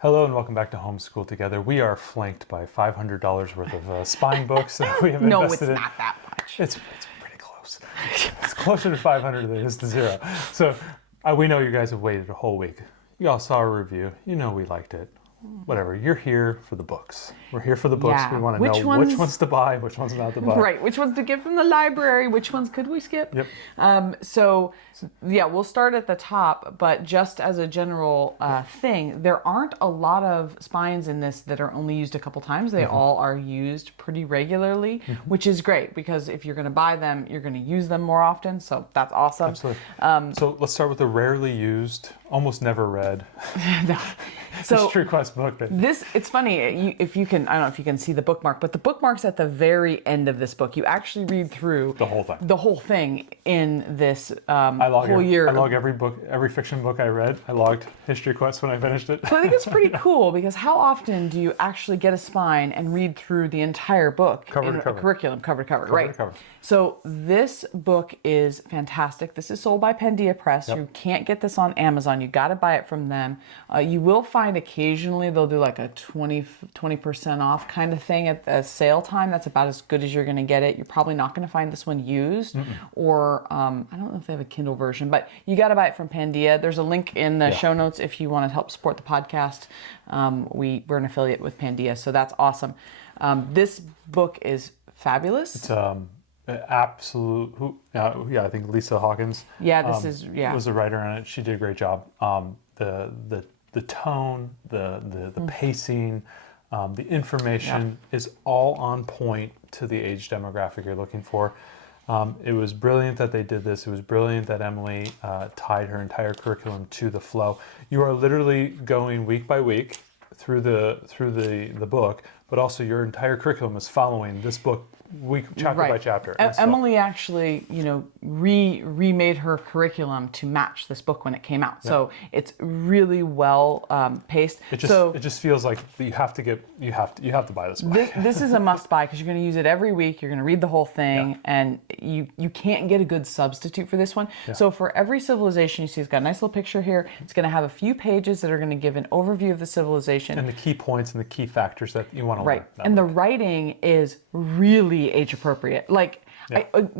Hello and welcome back to Homeschool Together. We are flanked by $500 worth of spine books that we have No, invested in. it's not that much. It's pretty close. It's closer to 500 than it is to zero. So we know you guys have waited a whole week. You all saw our review. You know we liked it. Whatever. You're here for the books. We're here for the books. Yeah. We want to Which know which ones to buy, which ones not to buy. Right, which ones to get from the library, which ones could we skip? Yep. So, yeah, we'll start at the top, but just as a general thing, there aren't a lot of spines in this that are only used a couple times. They all are used pretty regularly, which is great because if you're going to buy them, you're going to use them more often, so that's awesome. Absolutely. So let's start with the rarely used, almost never read So history quest book. it's funny, if you can, I don't know if you can see the bookmark, but the bookmark's at the very end of this book. You actually read through The whole thing. The whole thing in this I log whole year. I log every book, every fiction book I read. I logged History Quest when I finished it. So I think it's pretty cool because how often do you actually get a spine and read through the entire book Cover in to cover. a curriculum, cover to cover, Cover right? to cover. So this book is fantastic. This is sold by Pandia Press. Yep. You can't get this on Amazon. You got to buy it from them. You will find occasionally they'll do like a 20% off kind of thing at the sale time. That's about as good as you're going to get it. You're probably not going to find this one used, or I don't know if they have a Kindle version, but you got to buy it from Pandia. There's a link in the show notes if you want to help support the podcast. We're an affiliate with Pandia, so that's awesome. This book is fabulous. It's absolute. I think Lisa Hawkins. Yeah, this is was the writer on it. She did a great job. The tone, the pacing, the information is all on point to the age demographic you're looking for. It was brilliant that they did this. It was brilliant that Emily tied her entire curriculum to the flow. You are literally going week by week through the book, but also your entire curriculum is following this book chapter by chapter. Emily actually, remade her curriculum to match this book when it came out. Yeah. So it's really well paced. It just feels like you have to buy this book. This is a must buy because you're going to use it every week. You're going to read the whole thing, and you can't get a good substitute for this one. Yeah. So for every civilization you see, it's got a nice little picture here. It's going to have a few pages that are going to give an overview of the civilization and the key points and the key factors that you want to learn. Right, and the writing is really age appropriate. Like,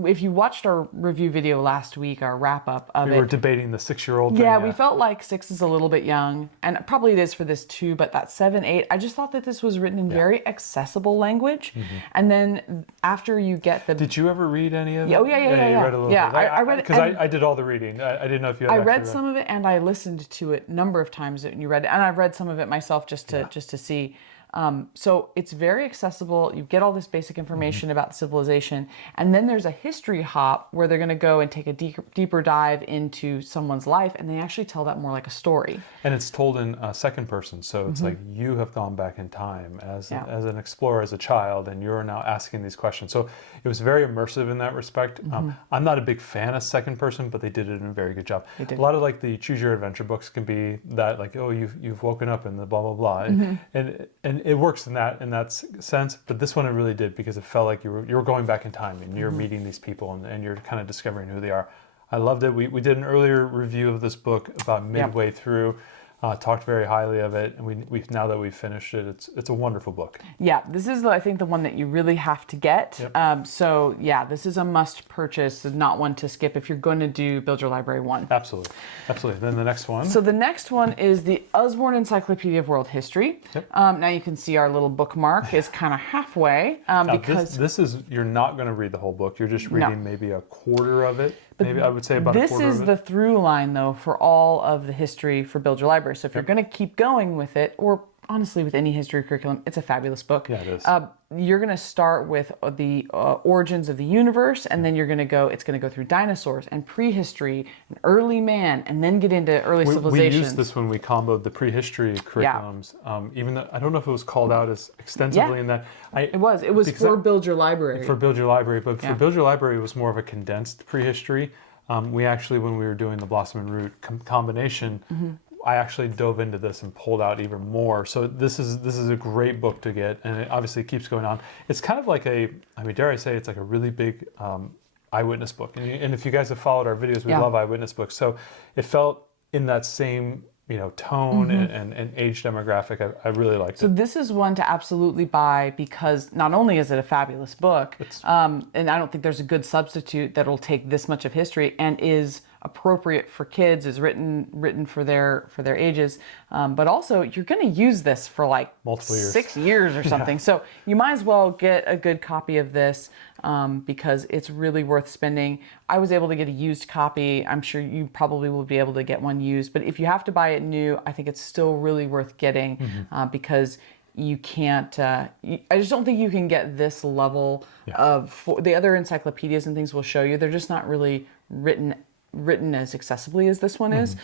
if you watched our review video last week, our wrap up of it, we were debating the 6-year-old thing. Yeah, we felt like 6 is a little bit young, and probably it is for this too. But that 7, 8, I just thought that this was written in very accessible language. And then after you get the, did you ever read any of it? Oh yeah. You read a little bit. I read it because I did all the reading. I didn't know if you had. I read some of it and I listened to it a number of times when you read it, and I've read some of it myself just to see. So it's very accessible. You get all this basic information about civilization, and then there's a history hop where they're going to go and take a deeper dive into someone's life, and they actually tell that more like a story. And it's told in second person, so it's like you have gone back in time as an explorer, as a child, and you're now asking these questions. So it was very immersive in that respect. I'm not a big fan of second person, but they did it in a very good job. A lot of like the choose your adventure books can be that, like, oh, you've woken up in the blah blah blah, and it works in that sense, but this one it really did because it felt like you were going back in time and you're meeting these people and you're kind of discovering who they are. I loved it. We did an earlier review of this book about midway through. Talked very highly of it, and we now that we've finished it, it's a wonderful book. Yeah, this is I think the one that you really have to get. Yep. So yeah, this is a must purchase, not one to skip if you're going to do Build Your Library 1. Absolutely. Then the next one. So the next one is the Usborne Encyclopedia of World History. Yep. Now you can see our little bookmark is kind of halfway because this is, you're not going to read the whole book. You're just reading maybe a quarter of it. Maybe I would say about a quarter of it. This is the through line, though, for all of the history for Build Your Library. So if you're going to keep going with it, or honestly with any history curriculum, it's a fabulous book. Yeah, it is. You're going to start with the origins of the universe, and then it's going to go through dinosaurs and prehistory and early man, and then get into early civilizations. We used this when we comboed the prehistory curriculums. Even though I don't know if it was called out as extensively in that. It was for Build Your Library. For Build Your Library, but for Build Your Library, it was more of a condensed prehistory. We actually, when we were doing the Blossom and Root combination, I actually dove into this and pulled out even more. So this is a great book to get, and it obviously keeps going on. It's kind of like dare I say, it's like a really big eyewitness book. And if you guys have followed our videos, we love eyewitness books. So it felt in that same tone and age demographic. I really liked So it. this is one to absolutely buy because not only is it a fabulous book, and I don't think there's a good substitute that'll take this much of history and is appropriate for kids, is written for their ages, but also you're going to use this for like multiple years, 6 years or something. Yeah. So you might as well get a good copy of this because it's really worth spending. I was able to get a used copy. I'm sure you probably will be able to get one used, but if you have to buy it new, I think it's still really worth getting because you can't, I just don't think you can get this level of, the other encyclopedias and things will show you, they're just not really written as accessibly as this one is.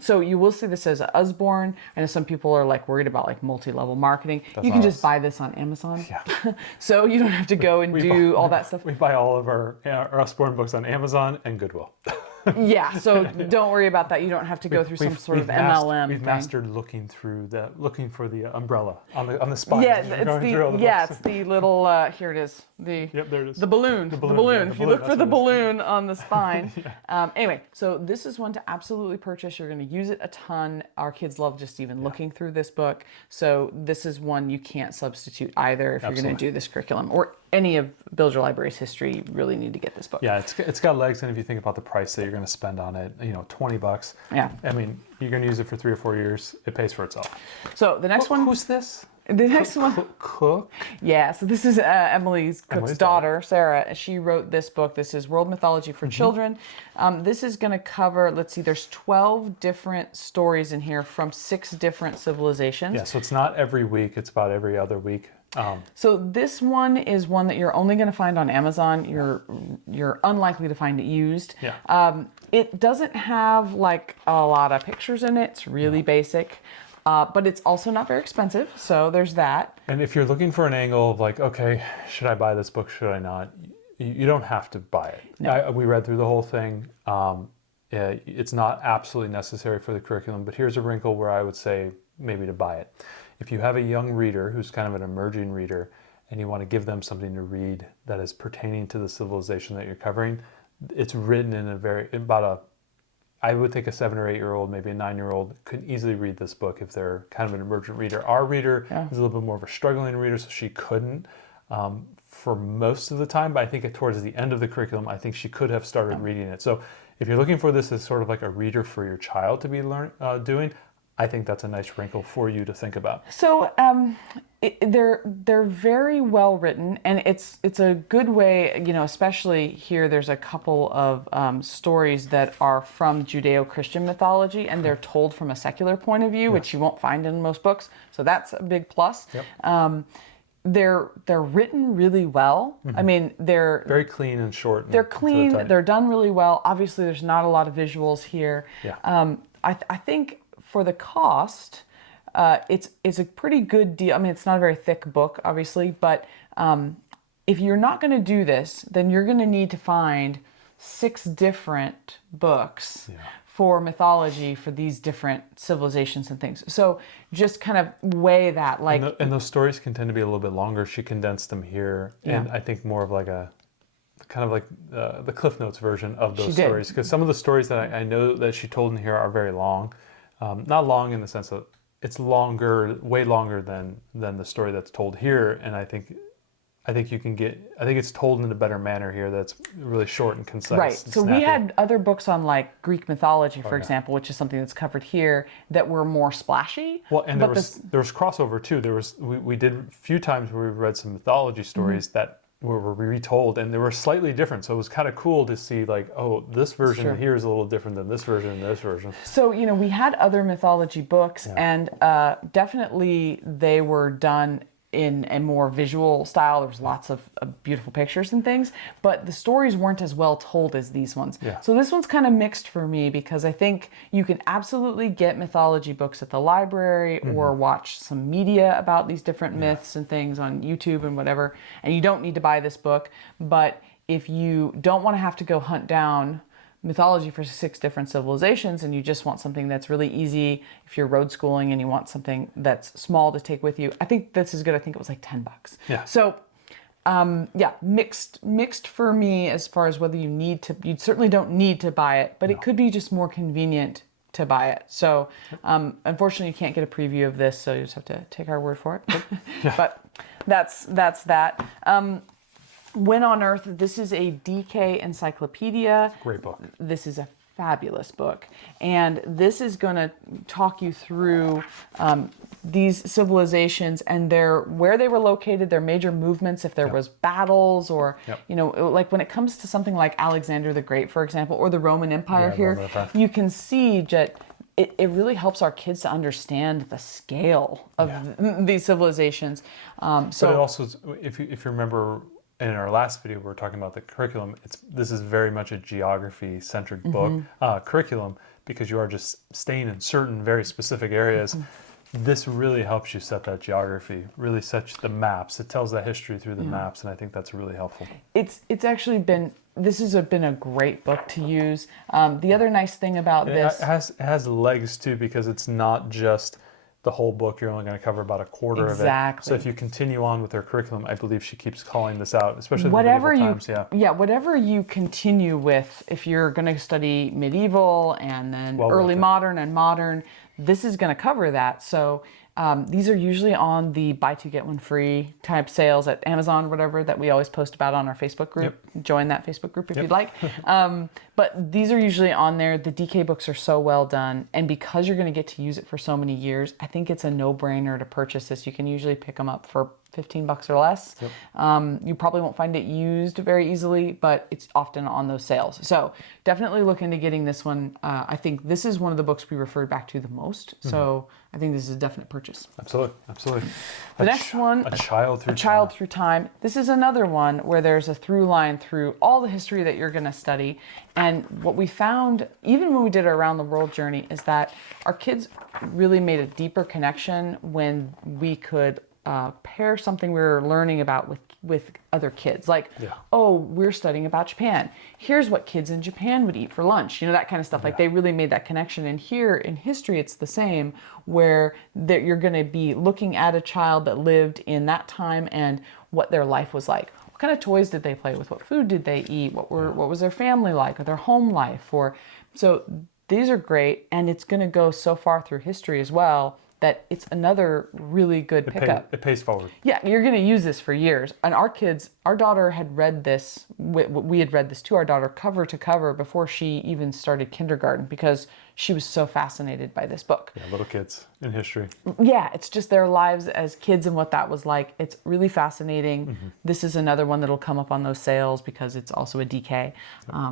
So you will see this as Usborne. I know some people are like worried about like multi-level marketing. You can just buy this on Amazon. Yeah. So you don't have to go and do all that stuff. We buy all of our Usborne books on Amazon and Goodwill. Yeah, so don't worry about that. You don't have to go through some sort of MLM We've thing. mastered looking for the umbrella on the spine. Yeah, it's the little, here it is. Yep, there it is. The balloon. The balloon. If you look for the balloon on the spine. Anyway, so this is one to absolutely purchase. You're going to use it a ton. Our kids love just even looking through this book. So this is one you can't substitute either if you're going to do this curriculum or any of Build Your Library's history. You really need to get this book. Yeah, it's got legs, and if you think about the price that you're going to spend on it, $20. Yeah. I mean, you're going to use it for 3 or 4 years. It pays for itself. So the next one. Who's this? The next one. Cook? Yeah, so this is Emily's Cook's daughter, Sarah. She wrote this book. This is World Mythology for Children. This is going to cover, let's see, there's 12 different stories in here from 6 different civilizations. Yeah, so it's not every week. It's about every other week. So this one is one that you're only going to find on Amazon. You're unlikely to find it used. Yeah. It doesn't have like a lot of pictures in it. It's really basic. But it's also not very expensive, so there's that. And if you're looking for an angle of like, okay, should I buy this book, should I not? You don't have to buy it. No. We read through the whole thing. It's not absolutely necessary for the curriculum, but here's a wrinkle where I would say maybe to buy it. If you have a young reader who's kind of an emerging reader and you want to give them something to read that is pertaining to the civilization that you're covering, it's written in I would think a 7 or 8 year old, maybe a 9-year-old could easily read this book if they're kind of an emergent reader. Our reader is a little bit more of a struggling reader, so she couldn't for most of the time, but I think towards the end of the curriculum, I think she could have started reading it. So if you're looking for this as sort of like a reader for your child to be doing, I think that's a nice wrinkle for you to think about. So they're very well written, and it's a good way, especially here there's a couple of stories that are from Judeo-Christian mythology, and they're told from a secular point of view, which you won't find in most books. So that's a big plus. Yep. They're written really well. I mean, they're very clean and short. They're clean. They're done really well. Obviously, there's not a lot of visuals here. Yeah. I think for the cost, it's a pretty good deal. I mean, it's not a very thick book, obviously, but if you're not going to do this, then you're going to need to find 6 different books for mythology for these different civilizations and things. So just kind of weigh that. And those stories can tend to be a little bit longer. She condensed them here, and I think more of like a kind of like the Cliff Notes version of those stories. Because some of the stories that I know that she told in here are very long. Not long in the sense that it's longer, way longer than the story that's told here, and I think it's told in a better manner here that's really short and concise. Right. And so snappy. We had other books on like Greek mythology, for example, which is something that's covered here, that were more splashy. Well, and there was crossover too. We did a few times where we read some mythology stories that were retold, and they were slightly different. So it was kind of cool to see like, oh, this version here is a little different than this version and this version. So, we had other mythology books, and definitely they were done in a more visual style. There was lots of beautiful pictures and things, but the stories weren't as well told as these ones. Yeah. So this one's kind of mixed for me, because I think you can absolutely get mythology books at the library or watch some media about these different myths and things on YouTube and whatever, and you don't need to buy this book. But if you don't want to have to go hunt down mythology for 6 different civilizations, and you just want something that's really easy, if you're road schooling and you want something that's small to take with you, I think this is good. I think it was like $10. Yeah. So mixed for me as far as whether you certainly don't need to buy it, but it could be just more convenient to buy it. So unfortunately, you can't get a preview of this, so you just have to take our word for it. But that's that. When on Earth, this is a DK encyclopedia. Great book. This is a fabulous book. And this is going to talk you through these civilizations and where they were located, their major movements, if there was battles or, like when it comes to something like Alexander the Great, for example, or the Roman Empire here, you can see that it really helps our kids to understand the scale of these civilizations. But it also, if you remember, in our last video, we were talking about the curriculum. This is very much a geography-centered book curriculum, because you are just staying in certain very specific areas. This really helps you set that geography, really sets the maps. It tells that history through the maps, and I think that's really helpful. It's actually been, this has been a great book to use. The other nice thing about this... It has legs too, because it's not just the whole book. You're only going to cover about a quarter of it. So if you continue on with her curriculum, I believe she keeps calling this out, especially whatever the medieval times. Whatever you continue with, if you're going to study medieval and then early modern and modern, this is going to cover that. So these are usually on the buy two get one free type sales at Amazon or whatever that we always post about on our Facebook group. Join that Facebook group if you'd like. But these are usually on there. The DK books are so well done, and because you're going to get to use it for so many years, I think it's a no-brainer to purchase this. You can usually pick them up for $15 or less. You probably won't find it used very easily, but it's often on those sales. So definitely look into getting this one. I think this is one of the books we referred back to the most. So I think this is a definite purchase. Absolutely. The next one, A Child Through Time. This is another one where there's a through line through all the history that you're going to study. And what we found, even when we did our around the world journey, is that our kids really made a deeper connection when we could pair something we were learning about with other kids. Like, oh, we're studying about Japan. Here's what kids in Japan would eat for lunch. That kind of stuff. Like, they really made that connection. And here in history, it's the same, where you're going to be looking at a child that lived in that time and what their life was like. What kind of toys did they play with? What food did they eat? What was their family like, or their home life? So these are great, and it's going to go so far through history as well that it's another really good pickup. It pays forward. Yeah, you're going to use this for years. And our daughter had read this, we had read this to our daughter cover to cover before she even started kindergarten, because she was so fascinated by this book. Yeah, little kids in history. Yeah, it's just their lives as kids and what that was like. It's really fascinating. This is another one that'll come up on those sales because it's also a DK.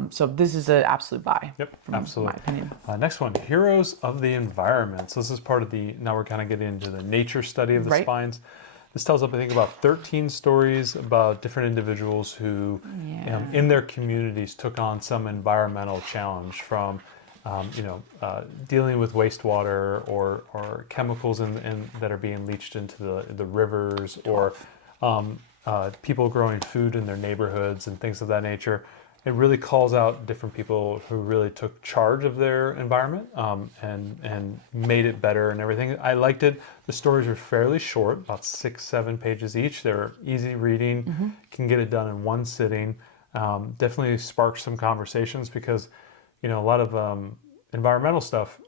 So this is an absolute buy. Absolutely. My opinion. Next one, Heroes of the Environment. So this is part of now we're kind of getting into the nature study of the spines. This tells up, I think, about 13 stories about different individuals who, in their communities, took on some environmental challenge, from dealing with wastewater or chemicals that are being leached into the rivers, or people growing food in their neighborhoods and things of that nature. It really calls out different people who really took charge of their environment and made it better and everything. I liked it. The stories are fairly short, about 6-7 pages each. They're easy reading, can get it done in one sitting. Definitely sparks some conversations, because a lot of environmental stuff,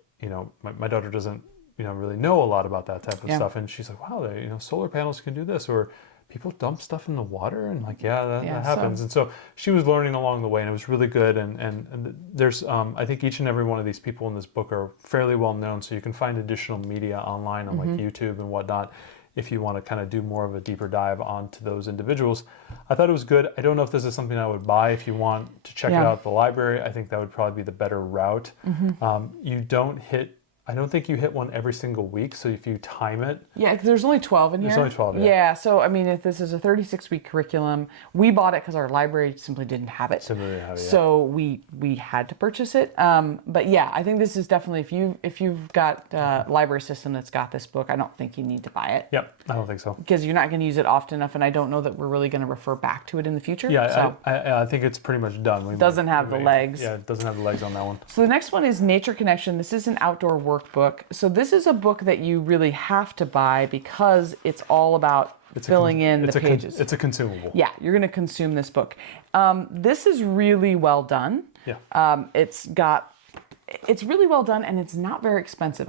my daughter doesn't really know a lot about that type of stuff, and she's like, wow, solar panels can do this, or people dump stuff in the water, and that happens. And so she was learning along the way, and it was really good. And there's I think each and every one of these people in this book are fairly well known, so you can find additional media online on like YouTube and whatnot if you want to kind of do more of a deeper dive onto those individuals. I thought it was good. I don't know if this is something I would buy. If you want to check it out at the library, I think that would probably be the better route. I don't think you hit one every single week, so if you time it... Yeah, there's only 12 in here. There's only 12, yeah. So, I mean, if this is a 36-week curriculum, we bought it because our library simply didn't have it. So we had to purchase it. But yeah, I think this is definitely, if you've got a library system that's got this book, I don't think you need to buy it. Yep, I don't think so. Because you're not going to use it often enough, and I don't know that we're really going to refer back to it in the future. Yeah, so. I think it's pretty much done. It doesn't have the legs. Yeah, it doesn't have the legs on that one. So the next one is Nature Connection. This is an outdoor workbook. So this is a book that you really have to buy because it's all about filling in the pages. It's a consumable. Yeah, you're going to consume this book. This is really well done. Yeah. It's got it's really well done, and it's not very expensive.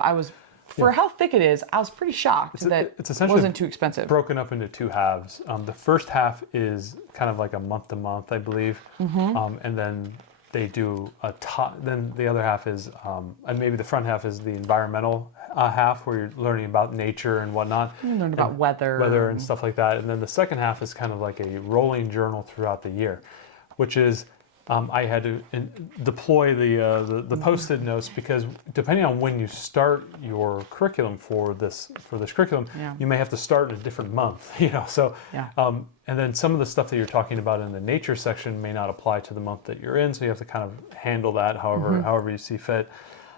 For how thick it is, I was pretty shocked that it's it wasn't too expensive. broken up into two halves. The first half is kind of like a month to month, I believe, and then they do then the other half is, and maybe the front half is the environmental half, where you're learning about nature and whatnot. You learned about weather and stuff like that. And then the second half is kind of like a rolling journal throughout the year, which is I had to deploy the post-it notes, because depending on when you start your curriculum for this curriculum, you may have to start in a different month. So and then some of the stuff that you're talking about in the nature section may not apply to the month that you're in, so you have to kind of handle that however you see fit.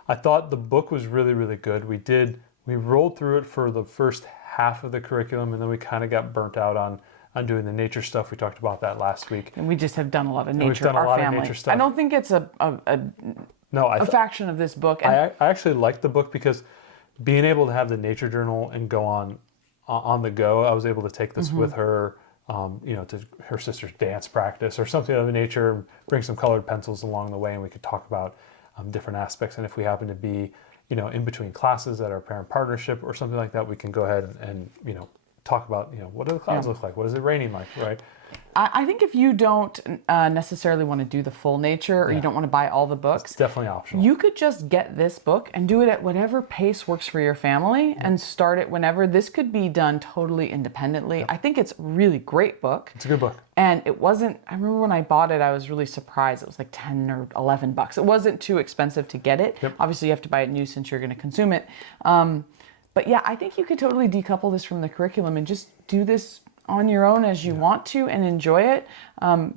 I thought the book was really, really good. We rolled through it for the first half of the curriculum, and then we kind of got burnt out on doing the nature stuff. We talked about that last week. And we just have done a lot of nature. We've done a lot of nature stuff. I don't think it's a faction of this book. I actually liked the book because being able to have the nature journal and go on the go, I was able to take this with her, to her sister's dance practice or something of the nature, bring some colored pencils along the way, and we could talk about different aspects. And if we happen to be, in between classes at our parent partnership or something like that, we can go ahead and talk about, what do the clouds look like? What is it raining like, right? I think if you don't necessarily want to do the full nature, or you don't want to buy all the books, it's definitely optional. You could just get this book and do it at whatever pace works for your family and start it whenever. This could be done totally independently. I think it's a really great book. It's a good book. And it wasn't, I remember when I bought it, I was really surprised. It was like 10 or 11 bucks. It wasn't too expensive to get it. Obviously you have to buy it new since you're going to consume it. But yeah, I think you could totally decouple this from the curriculum and just do this on your own as you want to and enjoy it,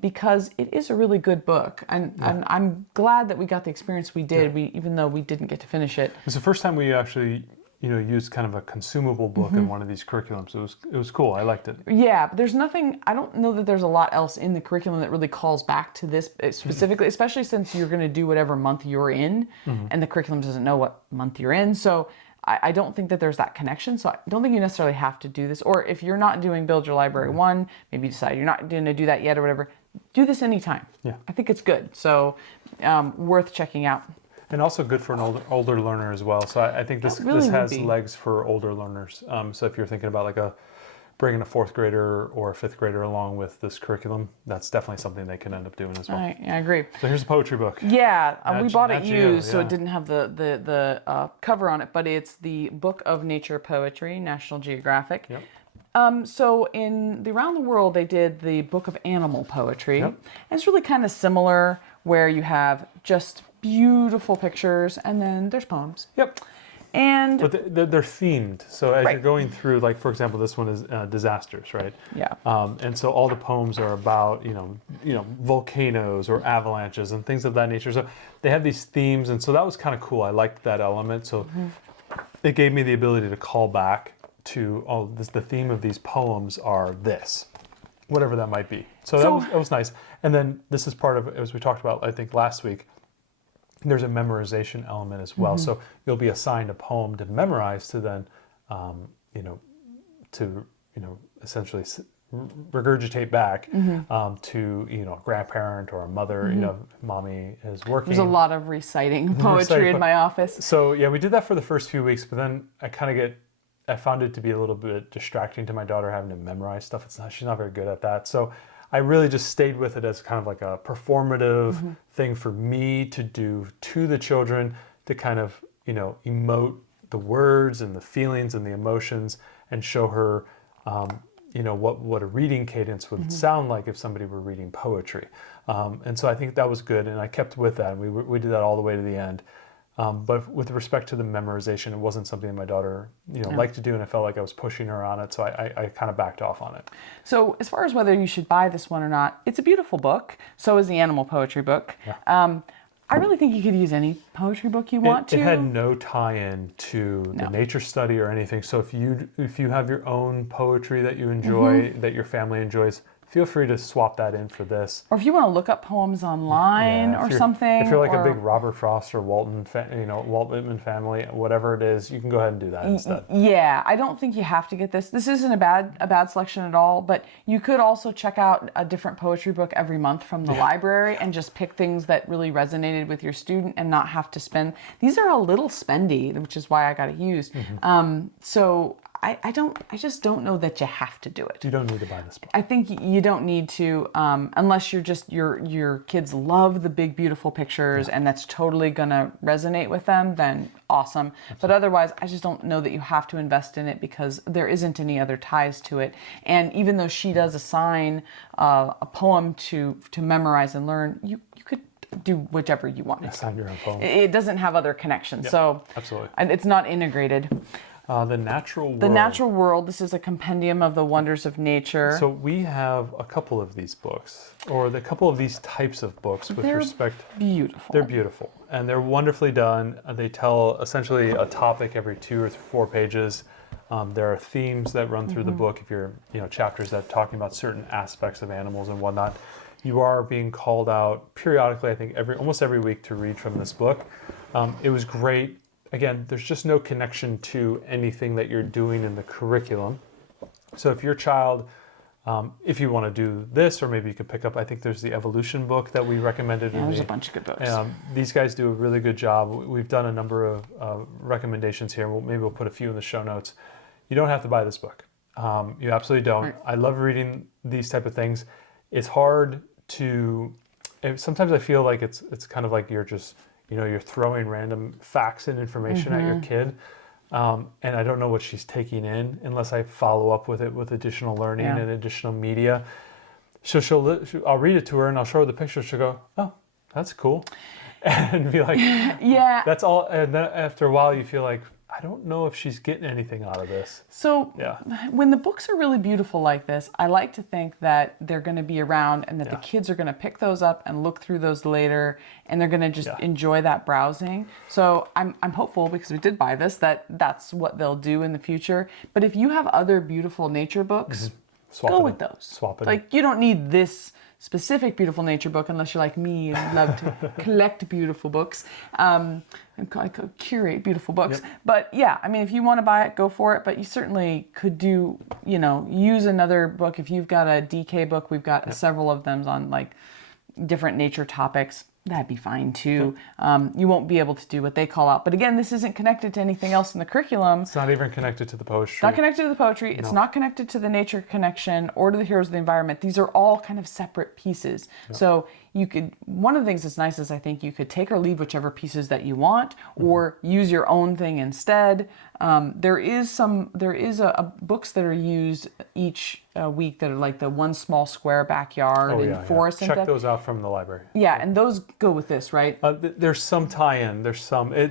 because it is a really good book. And I'm glad that we got the experience we did, even though we didn't get to finish it. It was the first time we actually used kind of a consumable book in one of these curriculums. It was cool. I liked it. Yeah, but there's nothing, I don't know that there's a lot else in the curriculum that really calls back to this specifically, especially since you're going to do whatever month you're in, and the curriculum doesn't know what month you're in. So I don't think that there's that connection. So I don't think you necessarily have to do this. Or if you're not doing Build Your Library 1, maybe you decide you're not going to do that yet or whatever, do this anytime. Yeah. I think it's good. So worth checking out. And also good for an older learner as well. So I think this has legs for older learners. So if you're thinking about bringing a fourth grader or a fifth grader along with this curriculum, that's definitely something they can end up doing as well. Right, yeah, I agree. So here's a poetry book. Yeah, we bought it used, so it didn't have the cover on it, but it's the Book of Nature Poetry, National Geographic. Yep. So around the world, they did the Book of Animal Poetry. Yep. And it's really kind of similar, where you have just beautiful pictures and then there's poems. Yep. But they're themed. So as you're going through, like for example, this one is disasters, right? Yeah. And so all the poems are about volcanoes or avalanches and things of that nature. So they have these themes, and so that was kind of cool. I liked that element. So it gave me the ability to call back to the theme of these poems are this, whatever that might be. So that was nice. And then this is part of, as we talked about, I think last week, there's a memorization element as well. So you'll be assigned a poem to memorize to then, essentially regurgitate back to, a grandparent or a mother, mommy is working. There's a lot of reciting poetry in my office. So yeah, we did that for the first few weeks, but then I found it to be a little bit distracting to my daughter having to memorize stuff. She's not very good at that. So I really just stayed with it as kind of like a performative thing for me to do to the children, to kind of, emote the words and the feelings and the emotions and show her, what a reading cadence would sound like if somebody were reading poetry. And so I think that was good, and I kept with that. We did that all the way to the end. But with respect to the memorization, it wasn't something that my daughter, liked to do, and I felt like I was pushing her on it, so I kind of backed off on it. So as far as whether you should buy this one or not, it's a beautiful book. So is the animal poetry book. Yeah. I really think you could use any poetry book you want to. It had no tie-in to the nature study or anything. So if you have your own poetry that you enjoy, that your family enjoys, feel free to swap that in for this. Or if you want to look up poems online or something. If you're like a big Robert Frost or Walt Whitman family, whatever it is, you can go ahead and do that instead. Yeah, I don't think you have to get this. This isn't a bad selection at all, but you could also check out a different poetry book every month from the library and just pick things that really resonated with your student and not have to spend. These are a little spendy, which is why I got it used. So I just don't know that you have to do it. You don't need to buy this book. I think you don't need to, unless your kids love the big, beautiful pictures and that's totally gonna resonate with them, then awesome. But otherwise, I just don't know that you have to invest in it because there isn't any other ties to it. And even though she does assign a poem to memorize and learn, you could do whichever you want. Assign your own poem. It doesn't have other connections, so absolutely. And it's not integrated. The Natural World. The Natural World. This is a compendium of the wonders of nature. So we have a couple of these books, or a couple of these types of books with respect. Beautiful. They're beautiful, and they're wonderfully done. They tell essentially a topic every 2 or 4 pages. There are themes that run through the book. If you're, chapters that are talking about certain aspects of animals and whatnot. You are being called out periodically, I think, almost every week to read from this book. It was great. Again, there's just no connection to anything that you're doing in the curriculum. So if your child, if you want to do this, or maybe you could pick up, I think there's the evolution book that we recommended. Yeah, there's a bunch of good books. These guys do a really good job. We've done a number of recommendations here. Maybe we'll put a few in the show notes. You don't have to buy this book. You absolutely don't. Right. I love reading these type of things. It's hard to, sometimes I feel like it's kind of like you're just, you're throwing random facts and information at your kid. And I don't know what she's taking in unless I follow up with it with additional learning and additional media. So I'll read it to her and I'll show her the picture. She'll go, oh, that's cool. And be like, yeah, that's all. And then after a while you feel like, I don't know if she's getting anything out of this. So when the books are really beautiful like this, I like to think that they're going to be around and that the kids are going to pick those up and look through those later, and they're going to just enjoy that browsing. So I'm hopeful, because we did buy this, that's what they'll do in the future. But if you have other beautiful nature books, go with those. Swap it. Like, you don't need this specific beautiful nature book unless you're like me and love to collect beautiful books and curate beautiful books. But yeah, I mean, if you want to buy it, go for it. But you certainly could do, use another book. If you've got a DK book, we've got several of them on like different nature topics. That'd be fine too. You won't be able to do what they call out. But again, this isn't connected to anything else in the curriculum. It's not even connected to the poetry. It's not connected to the poetry. It's not connected to the nature connection or to the heroes of the environment. These are all kind of separate pieces. So you could, one of the things that's nice is I think you could take or leave whichever pieces that you want, or use your own thing instead. There is a books that are used each week that are like the One Small Square Backyard and Forest. Check those out from the library. Yeah, and those go with this, right? There's some tie-in. There's some I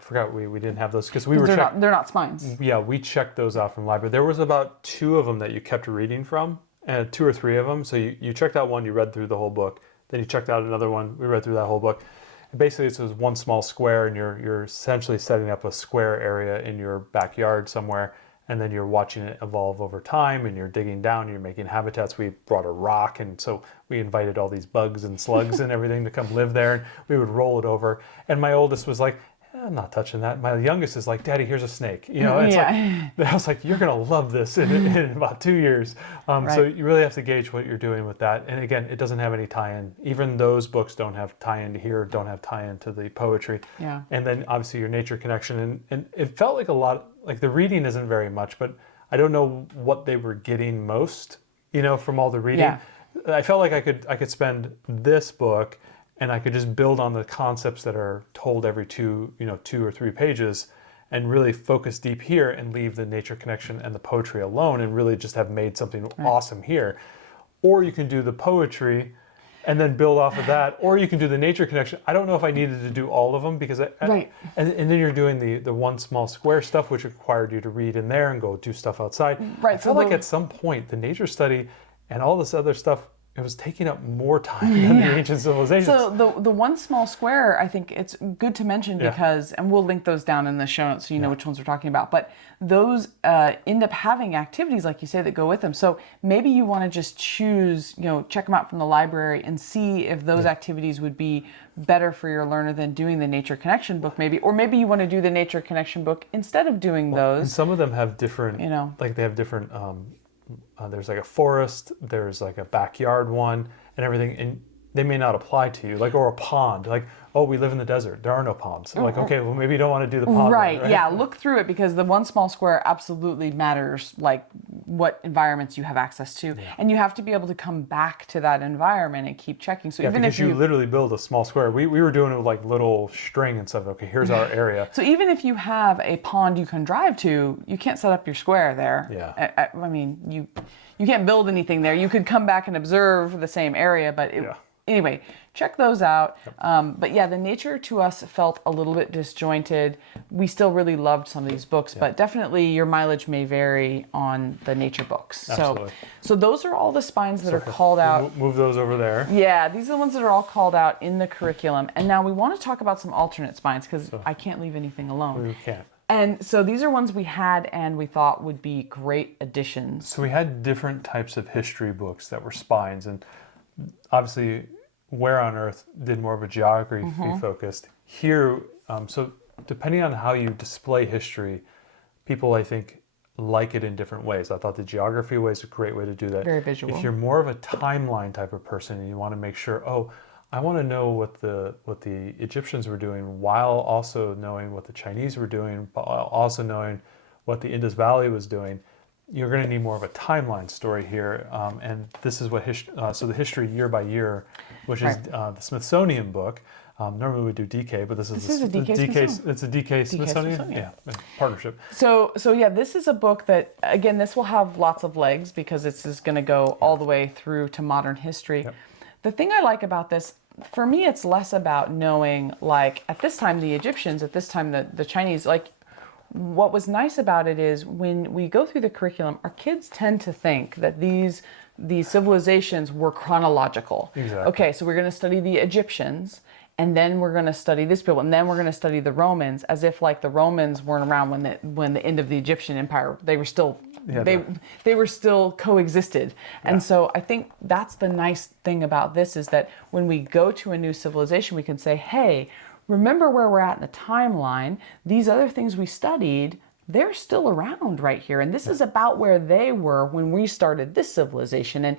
forgot we didn't have those because we were they're not spines. Yeah, we checked those out from the library. There was about 2 of them that you kept reading from, and 2 or 3 of them. So you checked out one, you read through the whole book. Then you checked out another one, we read through that whole book. And basically, it was one small square, and you're essentially setting up a square area in your backyard somewhere, and then you're watching it evolve over time, and you're digging down, you're making habitats. We brought a rock, and so we invited all these bugs and slugs and everything to come live there, and we would roll it over. And my oldest was like, I'm not touching that. My youngest is like, Daddy, here's a snake. It's like, I was like, you're going to love this in about 2 years. So you really have to gauge what you're doing with that. And again, it doesn't have any tie-in. Even those books don't have tie-in to here, don't have tie-in to the poetry. Yeah. And then obviously your nature connection. And it felt like a lot, like the reading isn't very much, but I don't know what they were getting most, from all the reading. Yeah. I felt like I could spend this book and I could just build on the concepts that are told every 2 or 3 pages, and really focus deep here and leave the nature connection and the poetry alone, and really just have made something awesome here. Or you can do the poetry and then build off of that, or you can do the nature connection. I don't know if I needed to do all of them, because and then you're doing the One Small Square stuff, which required you to read in there and go do stuff outside. Right. I felt like at some point the nature study and all this other stuff, it was taking up more time than the ancient civilizations. So the one small square, I think it's good to mention because, and we'll link those down in the show notes so you know which ones we're talking about, but those end up having activities, like you say, that go with them. So maybe you want to just choose, check them out from the library and see if those activities would be better for your learner than doing the Nature Connection book maybe, or maybe you want to do the Nature Connection book instead of doing those. And some of them have different, like they have different, there's like a forest, there's like a backyard one and everything, and they may not apply to you, like, or a pond, like, oh, we live in the desert, there are no ponds. So like, okay, well, maybe you don't want to do the pond. Right, one, yeah, look through it because the one small square absolutely matters, like what environments you have access to. And you have to be able to come back to that environment and keep checking. So even if you literally build a small square, we were doing it with like little string and stuff. Okay, here's our area. So even if you have a pond you can drive to, you can't set up your square there. Yeah. I mean, you can't build anything there. You could come back and observe the same area, but anyway, check those out. But yeah, the nature to us felt a little bit disjointed. We still really loved some of these books, but definitely your mileage may vary on the nature books. Absolutely. So those are all the spines that are called out. Move those over there. Yeah, these are the ones that are all called out in the curriculum. And now we want to talk about some alternate spines because I can't leave anything alone. We can't. And so these are ones we had and we thought would be great additions. So we had different types of history books that were spines, and obviously Where on Earth did more of a geography focused. Here, so depending on how you display history, people, I think, like it in different ways. I thought the geography way is a great way to do that. Very visual. If you're more of a timeline type of person and you want to make sure, I want to know what the Egyptians were doing while also knowing what the Chinese were doing, while also knowing what the Indus Valley was doing, you're going to need more of a timeline story here. And this is what so the history year by year, which is the Smithsonian book. Normally we do DK, but this is a DK Smithsonian. It's a DK Smithsonian? Yeah, partnership. So yeah, this is a book that, again, this will have lots of legs because this is going to go all the way through to modern history. Yep. The thing I like about this, for me, it's less about knowing, like, at this time the Egyptians, at this time the Chinese, like, what was nice about it is when we go through the curriculum, our kids tend to think that these civilizations were chronological. Exactly. Okay, so we're going to study the Egyptians, and then we're going to study this people, and then we're going to study the Romans, as if like the Romans weren't around when the end of the Egyptian Empire. They were still they were still coexisted. And so I think that's the nice thing about this is that when we go to a new civilization, we can say, hey, remember where we're at in the timeline. These other things we studied, they're still around right here. And this is about where they were when we started this civilization. And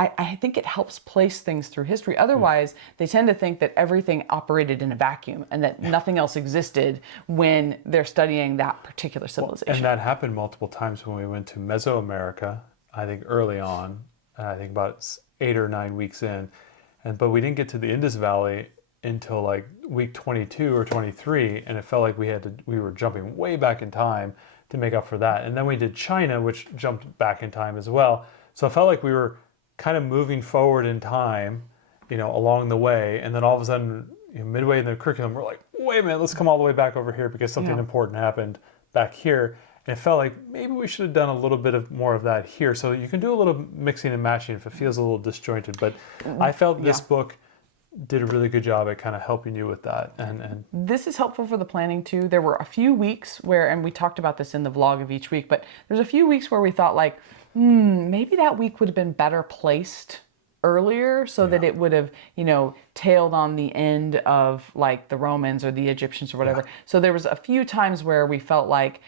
I think it helps place things through history. Otherwise, they tend to think that everything operated in a vacuum and that nothing else existed when they're studying that particular civilization. And that happened multiple times when we went to Mesoamerica, I think early on, I think about 8 or 9 weeks in. But we didn't get to the Indus Valley until like week 22 or 23, and it felt like we were jumping way back in time to make up for that. And then we did China, which jumped back in time as well. So it felt like we were kind of moving forward in time, along the way. And then all of a sudden, midway in the curriculum, we're like, wait a minute, let's come all the way back over here because something important happened back here. And it felt like maybe we should have done a little bit of more of that here. So you can do a little mixing and matching if it feels a little disjointed. But I felt this book did a really good job at kind of helping you with that. And this is helpful for the planning too. There were a few weeks where, and we talked about this in the vlog of each week, but there's a few weeks where we thought like, maybe that week would have been better placed earlier so that it would have, tailed on the end of like the Romans or the Egyptians or whatever. So there was a few times where we felt like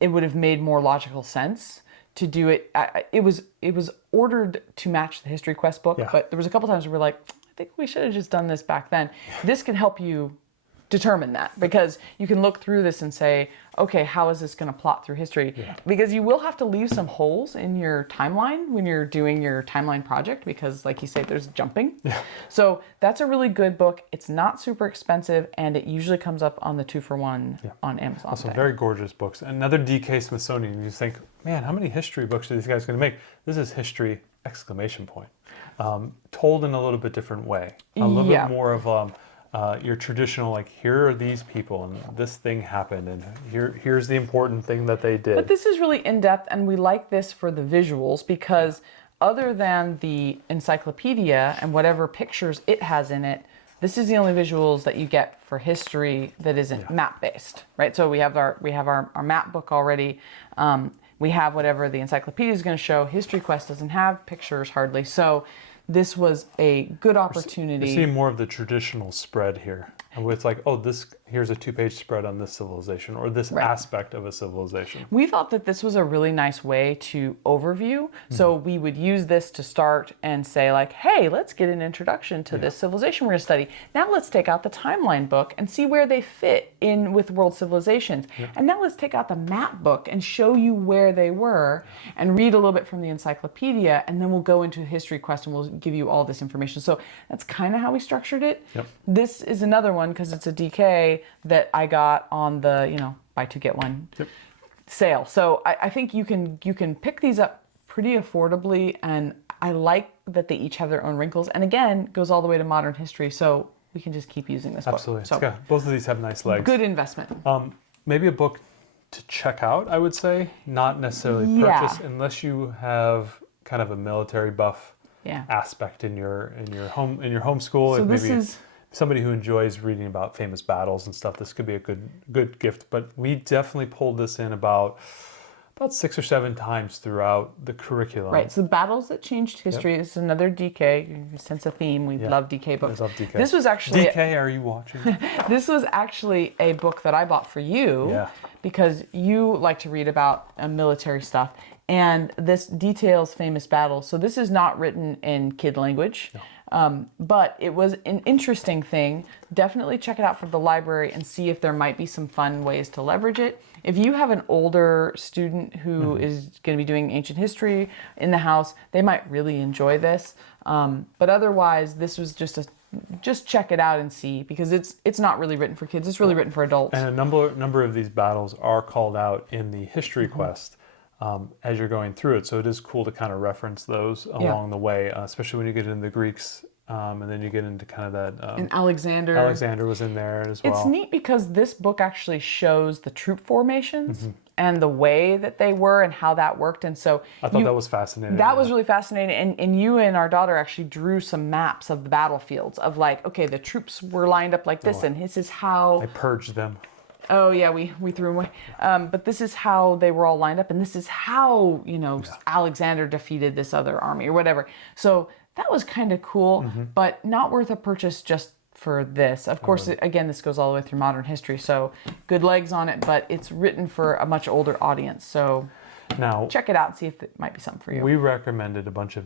it would have made more logical sense to do it. It was ordered to match the History Quest book, but there was a couple times where we're like, I think we should have just done this back then. This can help you determine that because you can look through this and say, okay, how is this going to plot through history? Because you will have to leave some holes in your timeline when you're doing your timeline project because, like you say, there's jumping. So that's a really good book. It's not super expensive, and it usually comes up on the 2-for-1 on Amazon. Also, very gorgeous books. Another DK Smithsonian. You think, man, how many history books are these guys going to make? This is history! Exclamation point. Told in a little bit different way. A little bit more of your traditional, like, here are these people and this thing happened and here's the important thing that they did. But this is really in-depth, and we like this for the visuals because other than the encyclopedia and whatever pictures it has in it, this is the only visuals that you get for history that isn't map based, right? So we have our map book already. We have whatever the encyclopedia is going to show. History Quest doesn't have pictures hardly. So this was a good opportunity. We're seeing more of the traditional spread here. And it's like, oh, here's a 2-page spread on this civilization or this aspect of a civilization. We thought that this was a really nice way to overview. So we would use this to start and say like, hey, let's get an introduction to this civilization we're going to study. Now let's take out the timeline book and see where they fit in with world civilizations. And now let's take out the map book and show you where they were and read a little bit from the encyclopedia. And then we'll go into History Quest and we'll give you all this information. So that's kind of how we structured it. This is another one because it's a DK that I got on the, buy two, get one sale. So I think you can pick these up pretty affordably, and I like that they each have their own wrinkles. And again, goes all the way to modern history, so we can just keep using this Absolutely. book. So yeah, both of these have nice legs. Good investment. Maybe a book to check out, I would say, not necessarily purchase unless you have kind of a military buff aspect in your homeschool. So maybe this is somebody who enjoys reading about famous battles and stuff. This could be a good gift. But we definitely pulled this in about 6 or 7 times throughout the curriculum. Right. So the battles that changed history. This is another DK. You can sense a theme. We love DK books. I love DK. This was actually DK. Are you watching? This was actually a book that I bought for you because you like to read about military stuff. And this details famous battles. So this is not written in kid language. No. But it was an interesting thing. Definitely check it out from the library and see if there might be some fun ways to leverage it. If you have an older student who is going to be doing ancient history in the house, they might really enjoy this. But otherwise, this was just check it out and see, because it's not really written for kids. It's really written for adults. And a number of these battles are called out in the History Quest as you're going through it. So it is cool to kind of reference those along the way, especially when you get into the Greeks, and then you get into kind of that. And Alexander. Alexander was in there as well. It's neat because this book actually shows the troop formations and the way that they were and how that worked. And so I thought that was fascinating. That was really fascinating. And you and our daughter actually drew some maps of the battlefields of like, okay, the troops were lined up like this, and this is how. I purged them. Oh yeah, we threw them away. But this is how they were all lined up, and this is how Alexander defeated this other army or whatever. So that was kind of cool, but not worth a purchase just for this. Of course, again, this goes all the way through modern history, so good legs on it, but it's written for a much older audience. So now check it out and see if it might be something for you. We recommended a bunch of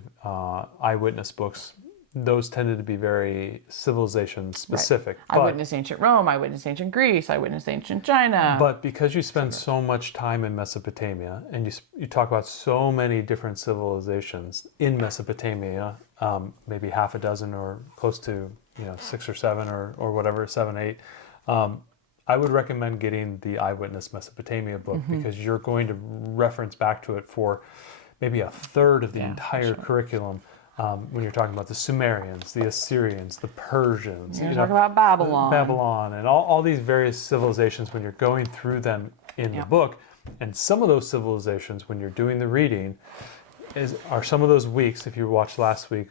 eyewitness books. Those tended to be very civilization specific. Right. Eyewitness ancient Rome, eyewitness ancient Greece, eyewitness ancient China. But because you spend so much time in Mesopotamia, and you talk about so many different civilizations in Mesopotamia, maybe half a dozen or close to 6 or 7 or whatever, 7, 8. I would recommend getting the Eyewitness Mesopotamia book because you're going to reference back to it for maybe a third of the entire curriculum. When you're talking about the Sumerians, the Assyrians, the Persians, you're talking about Babylon, and all these various civilizations, when you're going through them in the book, and some of those civilizations, when you're doing the reading, are some of those weeks. If you watched last week,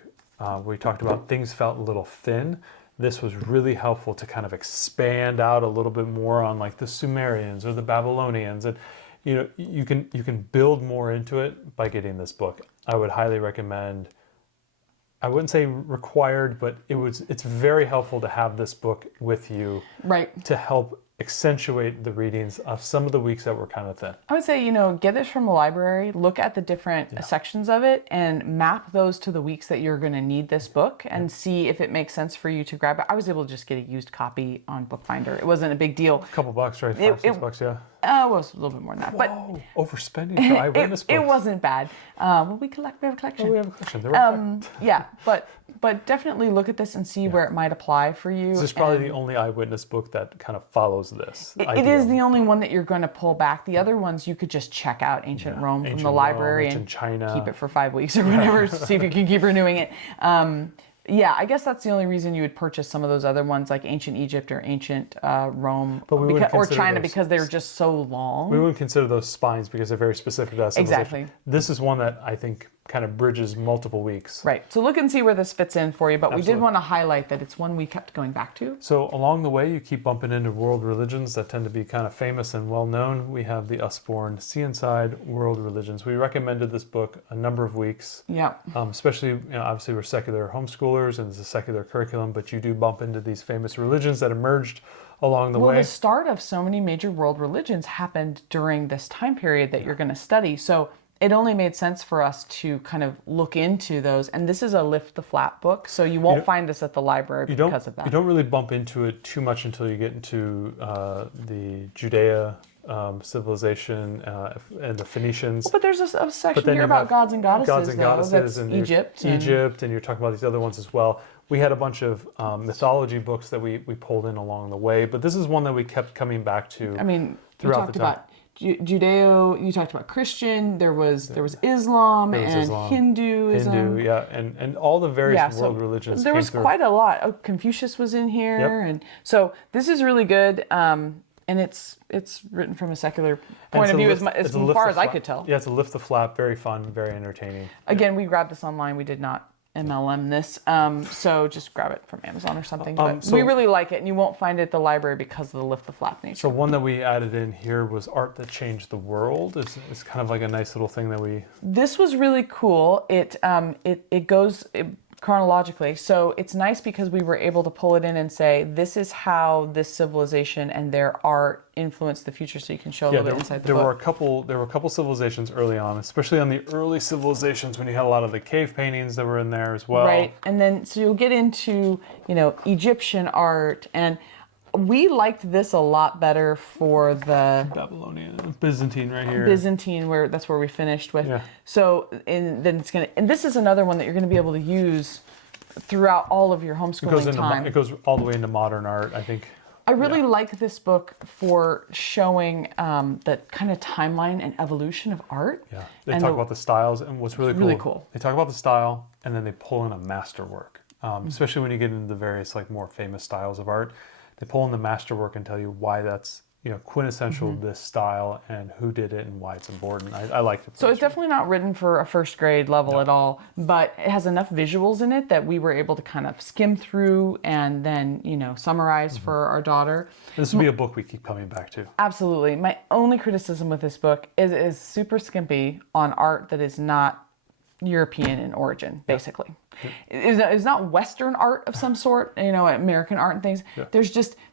we talked about things felt a little thin. This was really helpful to kind of expand out a little bit more on like the Sumerians or the Babylonians, and you can build more into it by getting this book. I would highly recommend. I wouldn't say required, but it's very helpful to have this book with you, right, to help accentuate the readings of some of the weeks that were kind of thin. I would say, get this from the library, look at the different sections of it, and map those to the weeks that you're going to need this book, and see if it makes sense for you to grab it. I was able to just get a used copy on Bookfinder. It wasn't a big deal. A couple bucks, right? $5-6, yeah. It was a little bit more than that. Whoa, overspending for eyewitness books. It wasn't bad. We have a collection. Oh, we have a collection. Yeah, but definitely look at this and see where it might apply for you. This is probably the only eyewitness book that kind of follows this. It is the only one that you're going to pull back. The other ones you could just check out ancient Rome from the library and China. Keep it for 5 weeks or whatever. See if you can keep renewing it. Yeah, I guess that's the only reason you would purchase some of those other ones like ancient Egypt or ancient Rome or China because they're just so long. We wouldn't consider those spines because they're very specific to that civilization. Exactly. This is one that I think kind of bridges multiple weeks. Right. So look and see where this fits in for you. But we did Absolutely. want to highlight that it's one we kept going back to. So along the way, you keep bumping into world religions that tend to be kind of famous and well known. We have the Usborne See Inside World Religions. We recommended this book a number of weeks. Yeah. Especially, obviously we're secular homeschoolers and it's a secular curriculum, but you do bump into these famous religions that emerged along the way. Well, the start of so many major world religions happened during this time period that you're going to study. So it only made sense for us to kind of look into those. And this is a lift the flap book, so you won't find this at the library because of that. You don't really bump into it too much until you get into the Judea civilization and the Phoenicians. But there's a section here about gods and goddesses, that's and Egypt. Egypt, and you're talking about these other ones as well. We had a bunch of mythology books that we pulled in along the way, but this is one that we kept coming back to. I mean, throughout you talked the time. about Judeo, you talked about Christian, there was Islam and Hinduism. Hindu, yeah, and all the various world religions. There was quite a lot. Oh, Confucius was in here, and so this is really good. And it's written from a secular point of view, as far as I could tell. Yeah, it's a lift the flap, very fun, very entertaining. Again, we grabbed this online. We did not MLM this, so just grab it from Amazon or something. But we really like it, and you won't find it at the library because of the lift the flap nature. So one that we added in here was Art That Changed the World. It's kind of like a nice little thing that we... This was really cool. It goes chronologically, so it's nice because we were able to pull it in and say, this is how this civilization and their art influenced the future, so you can show a little bit inside the book. There were a couple civilizations early on, especially on the early civilizations when you had a lot of the cave paintings that were in there as well. Right, and then so you'll get into Egyptian art, and we liked this a lot better for the Babylonian, Byzantine right here. Byzantine, that's where we finished with. Yeah. So and this is another one that you're gonna be able to use throughout all of your homeschooling time. It goes all the way into modern art, I think. I really like this book for showing the kind of timeline and evolution of art. Yeah, they talk about the styles, and what's really cool. They talk about the style, and then they pull in a masterwork. Especially when you get into the various more famous styles of art, they pull in the masterwork and tell you why that's quintessential to this style and who did it and why it's important. I liked it. So it's definitely not written for a first grade level at all, but it has enough visuals in it that we were able to kind of skim through and then, summarize for our daughter. This would be a book we keep coming back to. Absolutely. My only criticism with this book is it is super skimpy on art that is not European in origin, basically. It's not Western art of some sort, American art and things. Yeah.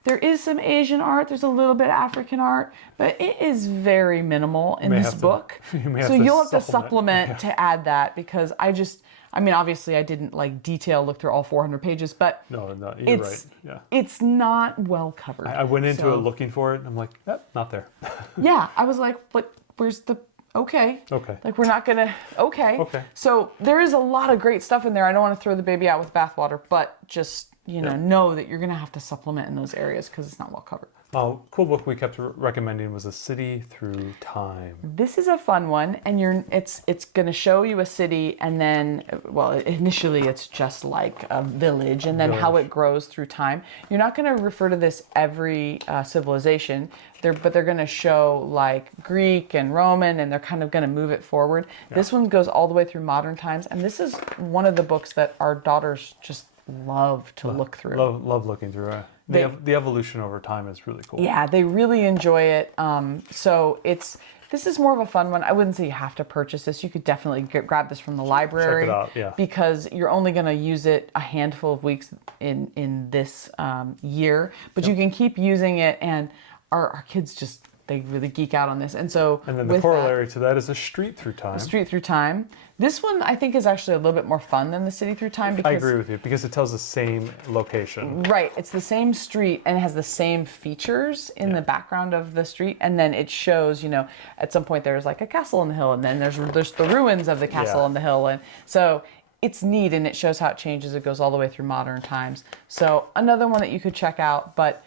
There is some Asian art, there's a little bit of African art, but it is very minimal in this book. So you'll have to supplement to add that, because obviously I didn't detail look through all 400 pages, but no, you're right. Yeah. It's not well covered. I went into it looking for it, and I'm like, not there. Yeah, I was like, but where's the... Okay. We're not gonna. Okay. So there is a lot of great stuff in there. I don't want to throw the baby out with bathwater, but just know that you're gonna have to supplement in those areas because it's not well covered. Cool book we kept recommending was A City Through Time. This is a fun one, and it's going to show you a city, and then, initially it's just like a village, and then how it grows through time. You're not going to refer to this every civilization, but they're going to show like Greek and Roman, and they're kind of going to move it forward. Yeah. This one goes all the way through modern times, and this is one of the books that our daughters just love to look through. Love looking through it. The evolution over time is really cool. Yeah, they really enjoy it. So this is more of a fun one. I wouldn't say you have to purchase this. You could definitely grab this from the library. Check it out, yeah. Because you're only going to use it a handful of weeks in this year, but you can keep using it, and our kids they really geek out on this. And then the corollary to that is A Street Through Time. A Street Through Time. This one I think is actually a little bit more fun than The City Through Time. Because, I agree with you, because it tells the same location. Right. It's the same street, and it has the same features in the background of the street. And then it shows, at some point there's like a castle on the hill, and then there's the ruins of the castle on the hill. And so it's neat, and it shows how it changes. It goes all the way through modern times. So another one that you could check out, but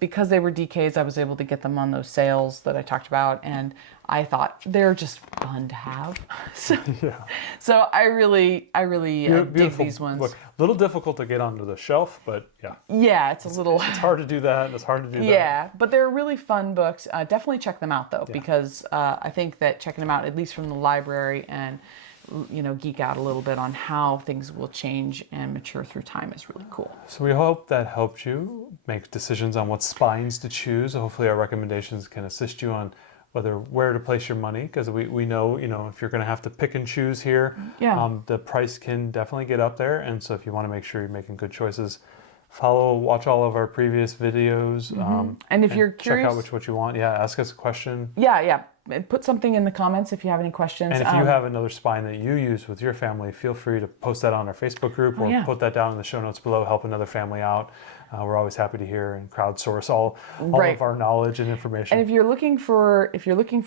because they were DKs, I was able to get them on those sales that I talked about, and I thought they're just fun to have. So I really dig these ones. Look, a little difficult to get onto the shelf, but yeah. Yeah, it's hard to do that, and it's hard to do that. Yeah, but they're really fun books. Definitely check them out, though, because I think that checking them out, at least from the library, and geek out a little bit on how things will change and mature through time is really cool. So we hope that helped you make decisions on what spines to choose. Hopefully our recommendations can assist you on where to place your money, because we know, if you're going to have to pick and choose here, the price can definitely get up there. And so if you want to make sure you're making good choices, watch all of our previous videos. And if you're curious, check out what you want. Yeah, ask us a question. Yeah. Put something in the comments if you have any questions. And if you have another spine that you use with your family, feel free to post that on our Facebook group or put that down in the show notes below. Help another family out. We're always happy to hear and crowdsource all of our knowledge and information. And if you're looking for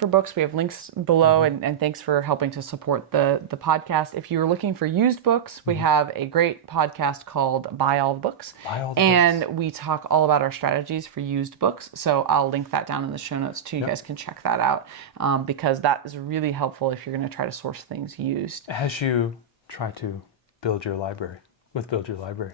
books, we have links below. And thanks for helping to support the podcast. If you're looking for used books, we have a great podcast called Buy All the Books. And we talk all about our strategies for used books. So I'll link that down in the show notes too. You guys can check that out, because that is really helpful if you're going to try to source things used. As you try to build your library with Build Your Library.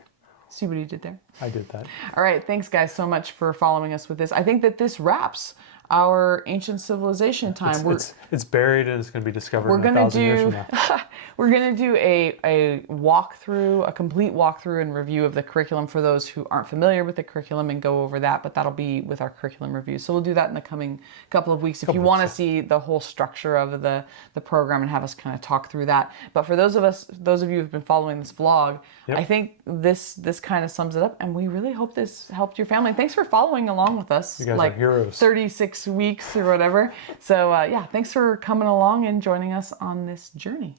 See what he did there? I did that. All right. Thanks, guys, so much for following us with this. I think that this wraps our ancient civilization time. It's buried and it's going to be discovered in 1,000 years from now. We're going to do a walkthrough, a complete walkthrough and review of the curriculum for those who aren't familiar with the curriculum and go over that, but that'll be with our curriculum review. So we'll do that in the coming couple of weeks if you want to see the whole structure of the program and have us kind of talk through that. But for those of you who've been following this vlog, I think this kind of sums it up, and we really hope this helped your family. Thanks for following along with us. You guys are heroes. 36 weeks or whatever. So thanks for coming along and joining us on this journey.